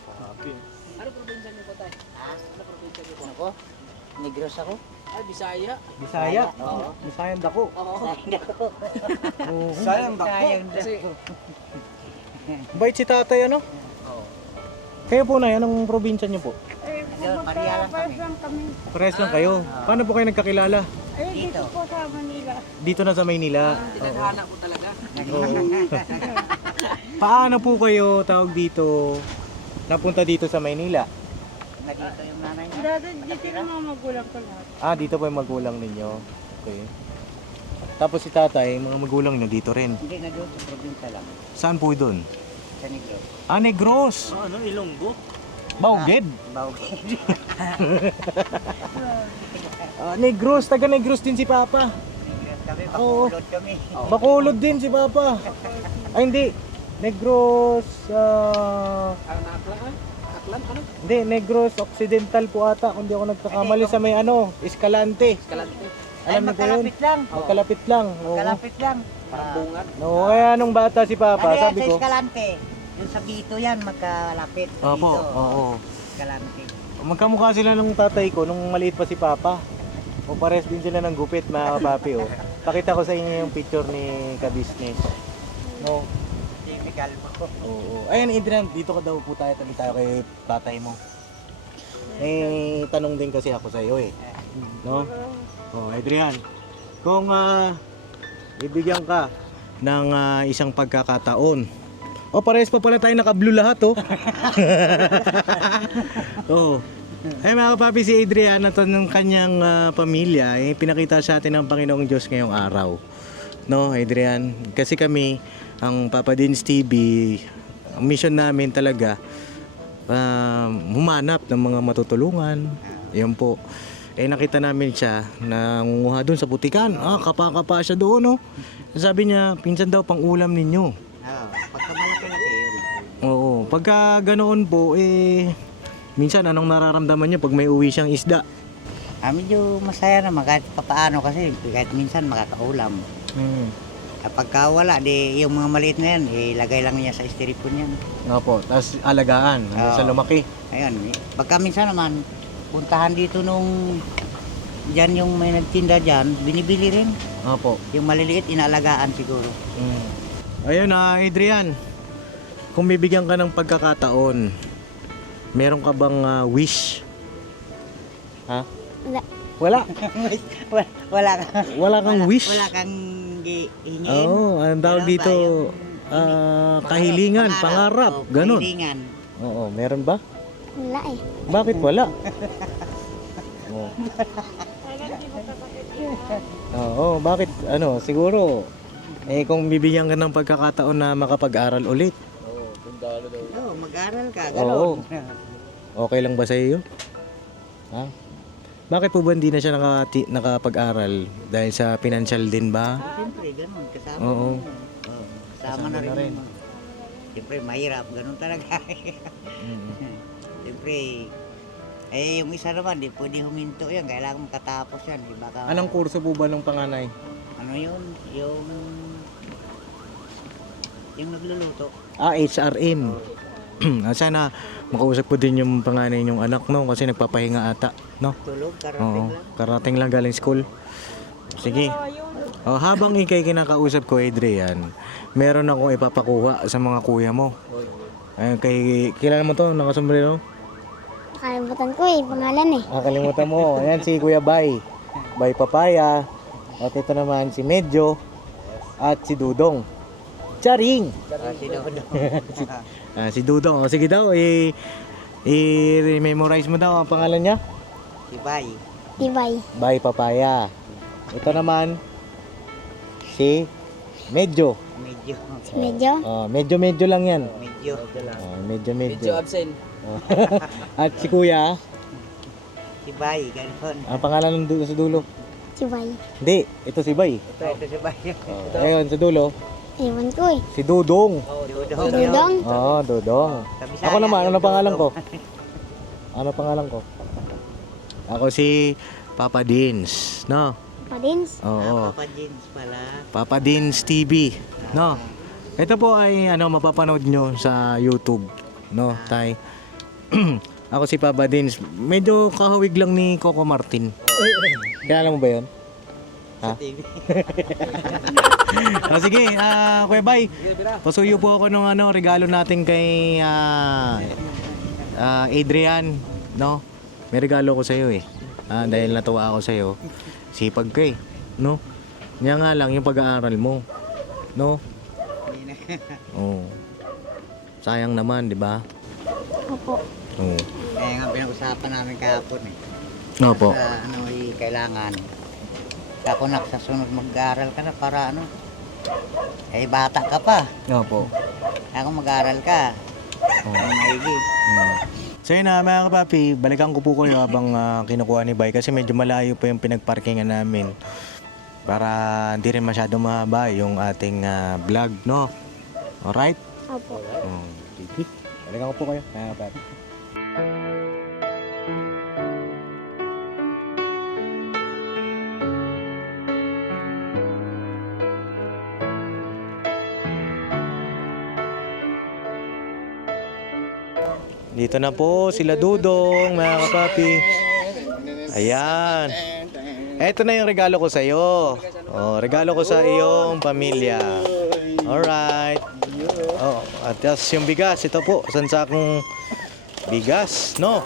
Papi. Ano probinsya niyo po tayo? Ha? Ano probinsya niyo po? Ano ko? Negros ako. Ay, Bisaya. Bisaya. Oo. Bisayang dako. Oo. Oo. Sayang Kasi, Bait si tatay, ano? Kayo po na, anong probinsya niyo po? Pareha lang kami. Pares lang kayo. Paano po kayo nagkakilala? Dito. Dito na sa Maynila. tinaghana po talaga. Oo. Paano po kayo tawag dito? Napunta dito sa Maynila? Na dito yung nanay niya. Dito yung mga magulang ko lahat. Dito po yung magulang ninyo. Okay. Tapos si tatay, mga magulang niyo dito rin. Hindi na doon sa probinsya lang. Saan po doon? Sa Negros. Negros. Ano, Ilonggo? Bauged. Bawgid. Negros, taga Negros din si Papa. Kami, Oo. pakulod kami. Bacolod din si Papa. Ay hindi. Negros, Aklan, ano? hindi, Negros Occidental po ata, kung di ako nagkakamali sa may Escalante. Kalante. Ay, Alam niyo po yun? magkalapit lang. Magkalapit lang. Oo. Magkalapit lang. Parang bungat. Oo, kaya nung bata si Papa, Ano yan sabi sa ko, Escalante? Yung sa Bito yan, magkalapit. Opo, Dito. oo. Escalante. Magkamukha sila nung tatay ko nung maliit pa si Papa. O pares din sila ng gupit, mga kapapi. Oh. Pakita ko sa inyo yung picture ni ka-business. No? Typical po. Oo. Ayan, Adrian, dito ka daw po tayo, tabi tayo kay tatay mo. May tanong din kasi ako sa iyo eh. No? Oh, Adrian, kung ibigyan ka ng isang pagkakataon. Parehas pa pala tayo naka-blue lahat, oh. Oo. Ay mga kapapi, si Adrian at ng kanyang pamilya, pinakita sa atin ng Panginoong Diyos ngayong araw. No, Adrian? Kasi kami, ang Papa Dins TV, ang mission namin talaga humanap ng mga matutulungan. Yan po. Nakita namin siya nangunguha doon sa putikan. Kapa-kapa siya doon, no? Sabi niya, pinsan daw pang ulam ninyo. Pagka malaki-laki yun. Oo. Pagka ganoon po, minsan anong nararamdaman niyo pag may uwi siyang isda? Medyo masaya naman kahit papaano kasi kahit minsan makakaulam. Kapag wala, di yung mga maliit na yan, ilagay lang niya sa styrofoam yan. Opo. Tapos alagaan hanggang sa Oo. lumaki. Ayun, pagka minsan naman, puntahan dito nung dyan yung may nagtinda dyan, binibili rin. Opo. Yung maliliit, inaalagaan siguro. Ayun Adrian. Kung bibigyan ka ng pagkakataon, meron ka bang wish? Ha? Wala. Wala. Wala kang, Wala kang wish? wala kang hingin. Oo, anong tawag Meron ba dito? yung Kahilingan, pangarap, ganun. Kahilingan. Oo, meron ba? Wala eh. Bakit wala? Oo. Oo, bakit ano, siguro kung bibigyan ka ng pagkakataon na makapag-aral ulit, Oo, mag-aral ka, Oo. gano'n. okay lang ba sa iyo? Ha? Bakit po ba hindi na siya nakapag-aral? Dahil sa financial din ba? Siyempre, gano'n, kasama Oo. mo. Kasama na rin. Siyempre, mahirap, gano'n talaga. Siyempre, yung isa naman, di pwede huminto yan. Kailangan makatapos yan. Di baka, Anong kurso po ba ng panganay? Ano yun? Yung nagluluto. HRM. Sana makausap ko din yung panganay niyong anak, no? Kasi nagpapahinga ata, no? Tulog, karating Oo, lang. karating lang galing school. Sige. Habang ikay kinakausap ko, Adrian, meron akong ipapakuha sa mga kuya mo. Ayun, kilala mo to, nakasombrero? Nakalimutan ko eh, pangalan eh. Kalimutan mo. Ayan si Kuya Bay. Bay Papaya. At ito naman si Medyo. At si Dudong. Charing! Si Dodo. Si Dudong. O, sige daw, i-memorize mo daw ang pangalan niya. Si Bay. Tibay. Bay Papaya. Ito naman, si Medyo. Medyo. Medyo. Medyo lang yan. Medyo. Medyo absent. At si Kuya, Si Bay, gano'n. ang pangalan ng sa dulo. Tibay. Hindi, ito si Bay. Ito si Bay. Ngayon, sa dulo, Ewan ko eh. si Dudong. Dudong. Oo, Dudong. Ako naman, ano pangalan ko? Ano pangalan ko? Ako si Papa Dins, no? Padins. Oo. Papa Jeans pala. Papa Dins TV, no? Ito po ay mapapanood nyo sa YouTube, no, tay? Ako si Papa Dins. Medyo kahawig lang ni Coco Martin. Kaya mo ba yun? Ha? Sige, Kuya Bay. Pasuyo po ako ng regalo natin kay Adrian, no? May regalo ko sa iyo dahil natuwa ako sa iyo. Sipag ka no? Niya nga lang yung pag-aaral mo, no? Oh. Sayang naman, di ba? Opo. Oo. Kaya nga pinag-usapan namin kahapon eh. Opo. Sa kailangan. Ako sa sunod mag-aaral ka na para bata ka pa. Opo. Ako mag-aaral ka. Maigi. So yun mga kapapi, balikan ko po kayo habang kinukuha ni Bay kasi medyo malayo po yung pinagparkingan namin para hindi rin masyado mahaba yung ating vlog, no? Alright? Opo. Sige. Balikan ko po kayo mga kapapi. Dito na po sila Dudong, mga kapapi. Ayan. Ito na yung regalo ko sa iyo. Oh, regalo ko sa iyong pamilya. Alright. Oh, at yung bigas, ito po, sansakong bigas, no?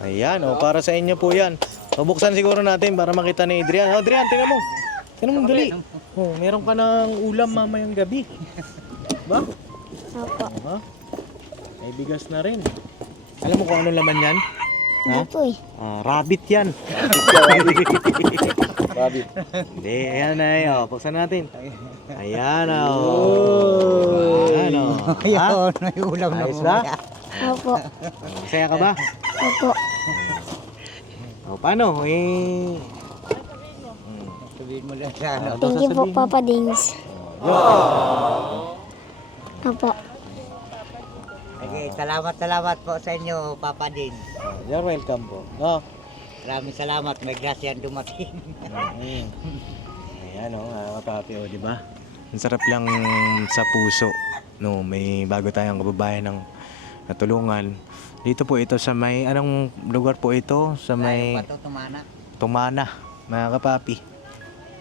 Ayan, para sa inyo po yan. Buksan siguro natin para makita ni Adrian. Adrian, tingnan mo. Tingnan mo, dali. Oh, meron ka ng ulam mamayang gabi. Ba? Opo. Ha? May bigas na rin. Alam mo kung ano laman yan? Hindi po eh. Rabbit yan. Rabbit. Hindi, ayan na. Buksan natin. Ayan o. Ayan o. Ayun, may ulam na Ayos ba? Opo. Masaya ka ba? Opo. O, paano? Sabihin mo lang sa ano. Thank you po, Papa Dings. Opo. Okay, salamat po sa inyo, Papa Din. You're welcome po. Oh. Maraming salamat, may grasya dumating. Ayan o, papi o, di ba? Ang sarap lang sa puso. No, may bago tayong kababayan ng natulungan. Dito po ito sa may, anong lugar po ito? Sa may Tumana. Tumana, mga kapapi.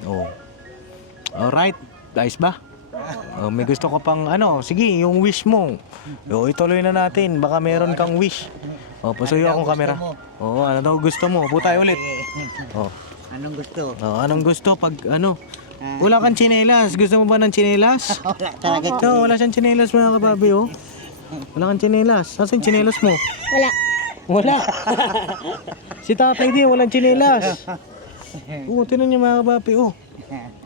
Oh. Alright, ayos ba? Oh, may gusto ka pang ano, sige, yung wish mo. O, ituloy na natin, baka meron kang wish. O, pasuyo akong kamera. Oo, ano daw gusto mo? Upo tayo ulit. Oh. Anong gusto? Oh, anong gusto pag ano? Wala kang tsinelas. Gusto mo ba ng tsinelas? Wala talaga. No, wala siyang tsinelas mga kababi, oh. Wala kang tsinelas. Nasaan yung tsinelas mo? Wala. Wala. Si tatay din, walang tsinelas. Oo, tinan niyo mga kababi, oh.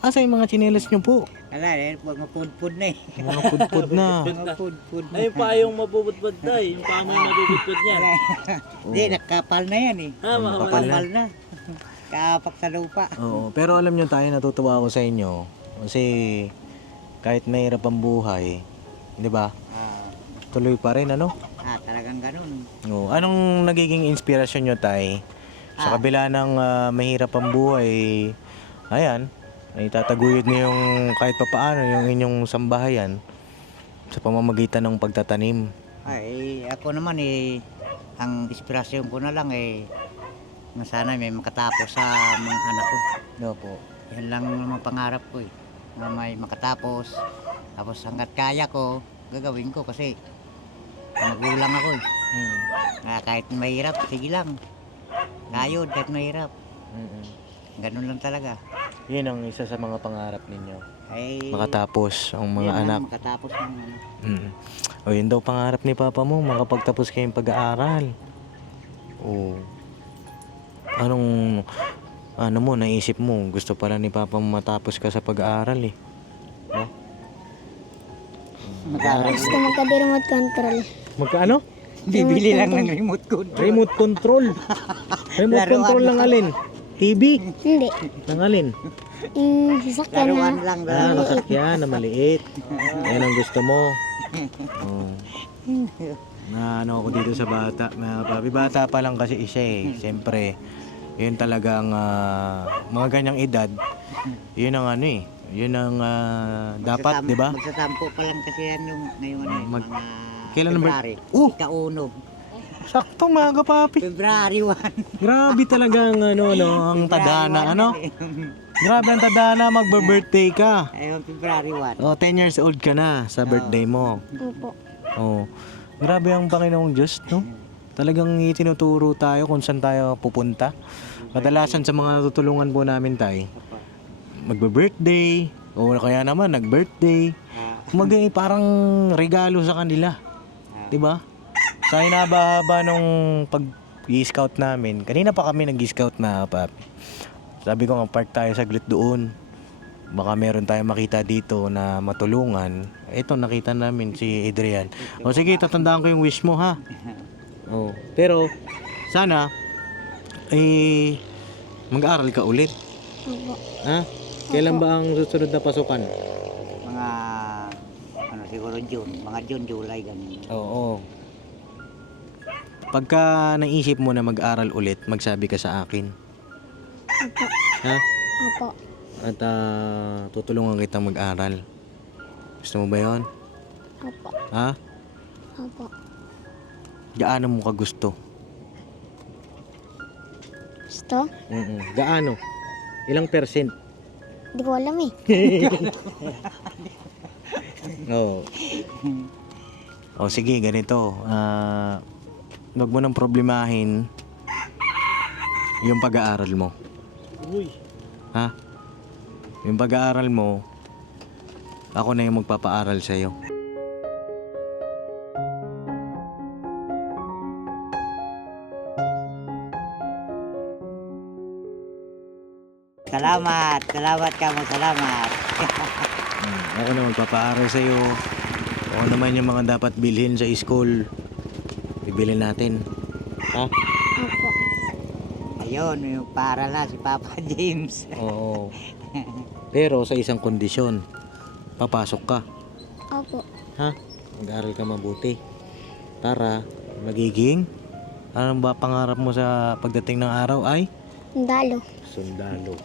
Asa yung mga tsinelas niyo po? Wala, mapudpud na eh. Mga pudpud na. Mapudpud na. Ay, yung payong mabubudbud tayo. Yung pa mo yung mabubudbud niyan. Hindi, nakapal na yan eh. Kapal na. Kapal na. Kapak sa lupa. Oo, pero alam niyo tayo, natutuwa ako sa inyo. Kasi kahit mahirap ang buhay, di ba? Tuloy pa rin, ano? Talagang ganun. Oo. Anong nagiging inspirasyon nyo, tay? Sa kabila ng mahirap ang buhay, ayan, ay tataguyod niyo yung kahit papaano yung inyong sambahayan sa pamamagitan ng pagtatanim. Ay, ako naman eh, ang inspirasyon ko na lang eh, na sana may makatapos sa mga anak ko. Opo. Yan lang naman pangarap ko eh, na may makatapos. Tapos hanggat kaya ko, gagawin ko kasi magulang ako eh. Kaya kahit mahirap, sige lang. Kayod, kahit mahirap. Ganun lang talaga. Yun ang isa sa mga pangarap ninyo. Ay, Makatapos ang mga yan lang, anak. makatapos ng anak. O yun daw pangarap ni papa mo, makapagtapos kayong pag-aaral. O ano mo, naisip mo, gusto pala ni papa mo matapos ka sa pag-aaral eh. No? Gusto magka-remote control. Magkaano? Bibili lang ng remote control. Remote control. Remote Laruan control ng alin? TV? Hindi. Ng alin? Sasakyan Laruan na. lang. Masakyan na maliit. Yan ang gusto mo. Oh. Na ano ako dito sa bata. Mga papi, bata pa lang kasi siya eh. Siyempre, yun talagang mga ganyang edad. Yun ang ano eh. Yun ang dapat, di ba? Magsasampo pa lang kasi yan yung ngayon eh, mga Kailan ang February. Ikauno. Sakto mga kapapi. February 1. Grabe talagang ang tadhana, ano? Grabe ang tadhana, magbe-birthday ka. Ayun, February 1. Oh, 10 years old ka na sa birthday mo. Opo. Oh. Grabe ang Panginoong Diyos, no? Talagang itinuturo tayo kung saan tayo pupunta. Kadalasan sa mga tutulungan po namin tayo, magbe-birthday, o kaya naman nag-birthday. Kumaga parang regalo sa kanila. 'Di ba? Sa hinaba-haba nung pag-i-scout namin, kanina pa kami nag-i-scout na, papi. Sabi ko nga, park tayo saglit doon. Baka meron tayong makita dito na matulungan. Ito, nakita namin si Adrian. O sige, tatandaan ko yung wish mo, ha? Oh, pero, sana, mag-aaral ka ulit. Opo. Ha? Kailan ba ang susunod na pasukan? Mga, siguro June. Mga June, July, ganun. Oo. Pagka naisip mo na mag-aral ulit, magsabi ka sa akin. Opo. Ha? Opo. At tutulungan kitang mag-aral. Gusto mo ba yun? Opo. Ha? Opo. Gaano mo ka gusto? Gusto? Gaano? Ilang percent? Hindi ko alam eh. Oo. O sige, ganito. Huwag mo nang problemahin yung pag-aaral mo. Uy. Ha? Yung pag-aaral mo, ako na yung magpapaaral sa'yo. Salamat ka mo, salamat. Ako na magpapaaral sa'yo. Ako naman yung mga dapat bilhin sa school. Bibili natin. Ha? Opo. Ayun, yung para na si Papa James. Oo. Pero sa isang kondisyon, papasok ka. Opo. Ha? Mag-aaral ka mabuti. Para magiging, ano ba pangarap mo sa pagdating ng araw ay? Sundalo. Sundalo.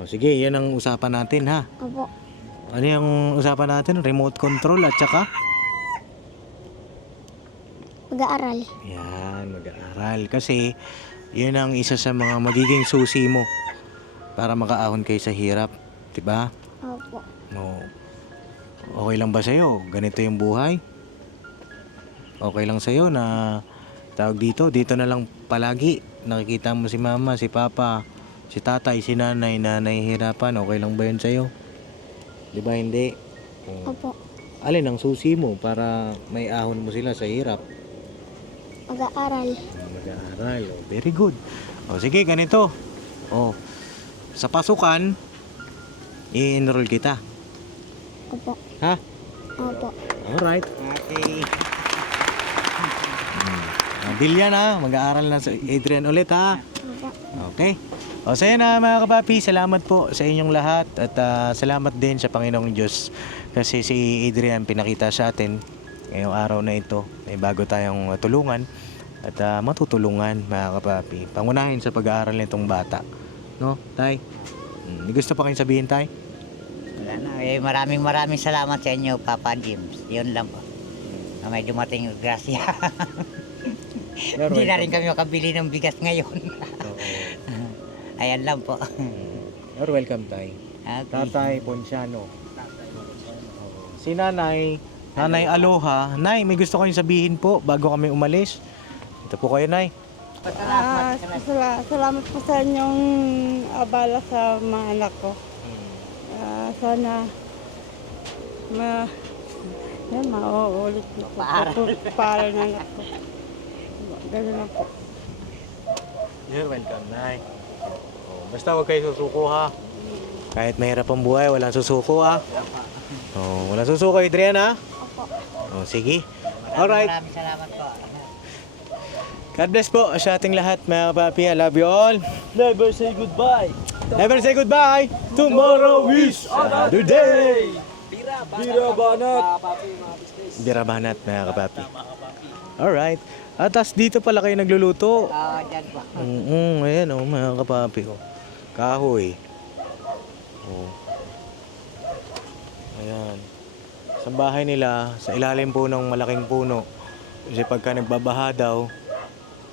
O sige, yan ang usapan natin ha. Opo. Ano yung usapan natin? Remote control at saka? Mag-aaral. Yan, mag-aaral. Kasi, yun ang isa sa mga magiging susi mo para makaahon kayo sa hirap. Diba? Opo. No. Okay lang ba sa'yo? Ganito yung buhay? Okay lang sa'yo na tawag dito na lang palagi. Nakikita mo si mama, si papa, si tatay, si nanay na nahihirapan. Okay lang ba yun sa'yo? Di ba hindi? Opo. Alin ang susi mo para may ahon mo sila sa hirap? Mag-aaral. Mag-aaral. Oh, very good. O sige, ganito. O, sa pasukan, i-enroll kita. Opo. Ha? Opo. Alright. Okay. Deal yan ha. Mag-aaral na sa Adrian ulit ha. Opo. Okay. O so yun na mga kapapi, salamat po sa inyong lahat at salamat din sa Panginoong Diyos kasi si Adrian pinakita sa atin ngayong araw na ito may bago tayong tulungan at matutulungan mga kapapi. Pangunahin sa pag-aaral nitong bata. No, Tay? May gusto pa kayong sabihin, Tay? Wala na. Maraming salamat sa inyo, Papa James. Yun lang po. Na may dumating yung grasya. Hindi na rin kami makabili ng bigas ngayon. Ayan lang po. You're welcome, Tay. Okay. Tatay Ponciano. Si Nanay Aloha. Nay, may gusto kayong sabihin po bago kami umalis. Ito po kayo, Nay. Salamat po sa inyong abala sa mga anak ko. Sana mauulit ko po. Paaral na anak ko. Ganun lang po. You're welcome, Nay. Basta huwag kayo susuko ha. Kahit mahirap ang buhay, walang susuko ha. Walang susuko, Adrian ha. Sige. Alright. Maraming salamat po. God bless po sa ating lahat mga kapapi. I love you all. Never say goodbye. Never say goodbye. Tomorrow is another day. Bira banat. Birabanat mga kapapi. Alright. At tas dito pala kayo nagluluto. Dyan po. Ayan mga kapapi ko. Kahoy. Ayan. Sa bahay nila, sa ilalim po ng malaking puno. Kasi pagka nagbabaha daw,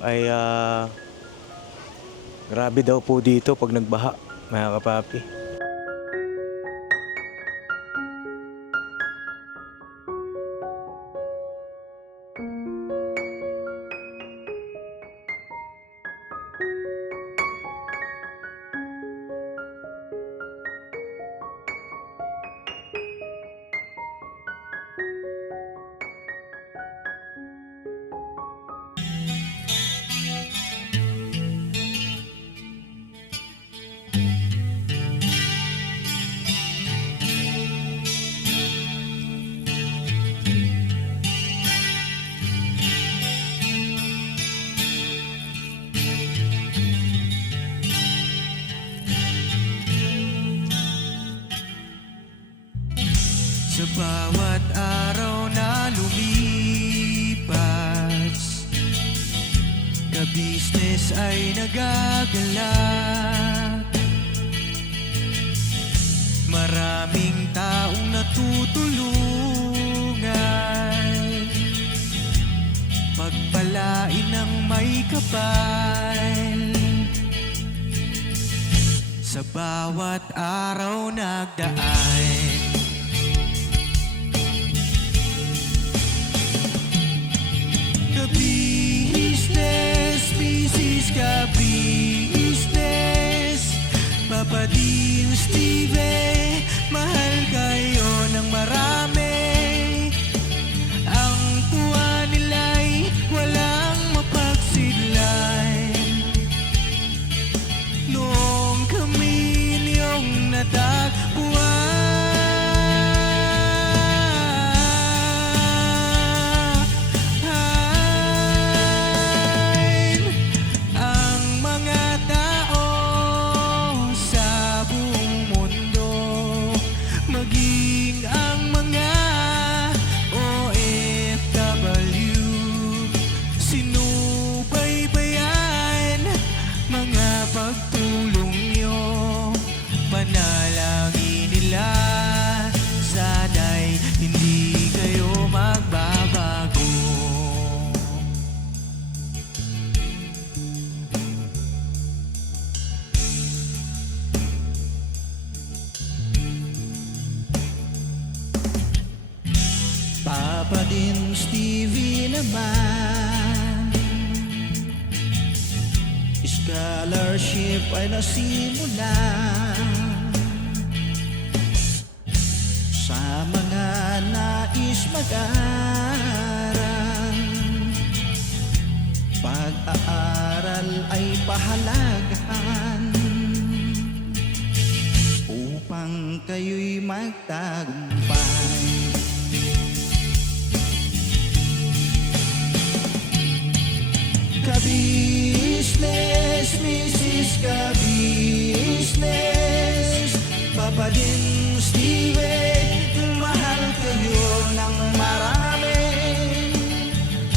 ay grabe daw po dito pag nagbaha, mga kapapi. Sa bawat araw na lumipas, ka-business ay nagagalak. Maraming taong natutulungan, pagpalain ng may kapal. Sa bawat araw nagdaan, ka-business, misis ka-business, Papa Dean, Steve, mahal kayo ng marami. Ang tuwa nila'y walang mapagsidlan. Noong kami niyong natagpuan, naman. Scholarship ay nasimula sa mga nais mag-aral. Pag-aaral ay pahalagahan upang kayo'y magtagumpay. Ka-business, Mrs. Ka-business, Papa din Steve, mahal kayo ng marami.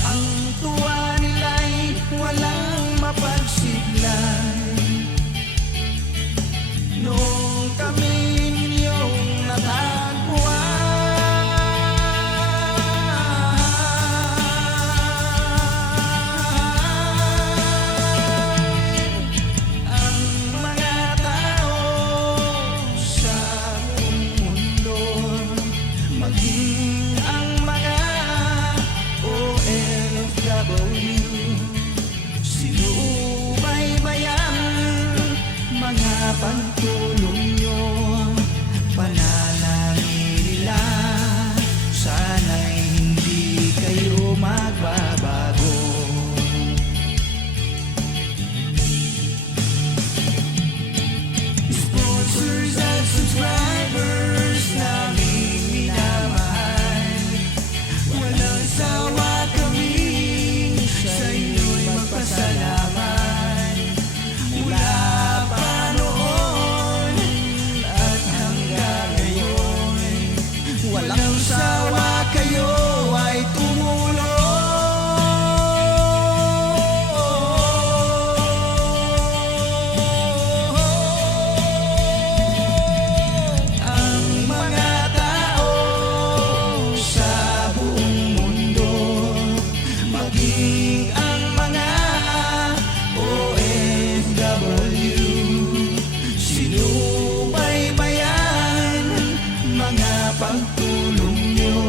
Ang tuwa nila'y walang mapagsiglay. Noong kami ninyong natagpuan, ang mga tao sa buong mundo, maging ang mga OFW, sinubaybayan mga pagtulong nyo, panalangin nila, sana'y hindi kayo magbabago. Sponsors at subscribers naming minamahal, walang sawa kami sa inyo'y magpasalamat. Mula pa noon at hanggang ngayon, walang sawa kayo ay tumulong. Ang mga tao sa buong mundo, maging ang mga OFW, sinubaybayan mga pagtulong nyo,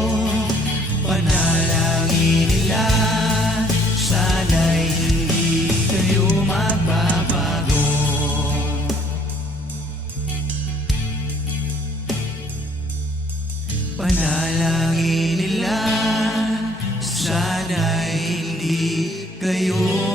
panalangin nila, sana'y hindi kayo magbabago. Panalangin nila, sana'y hindi kayo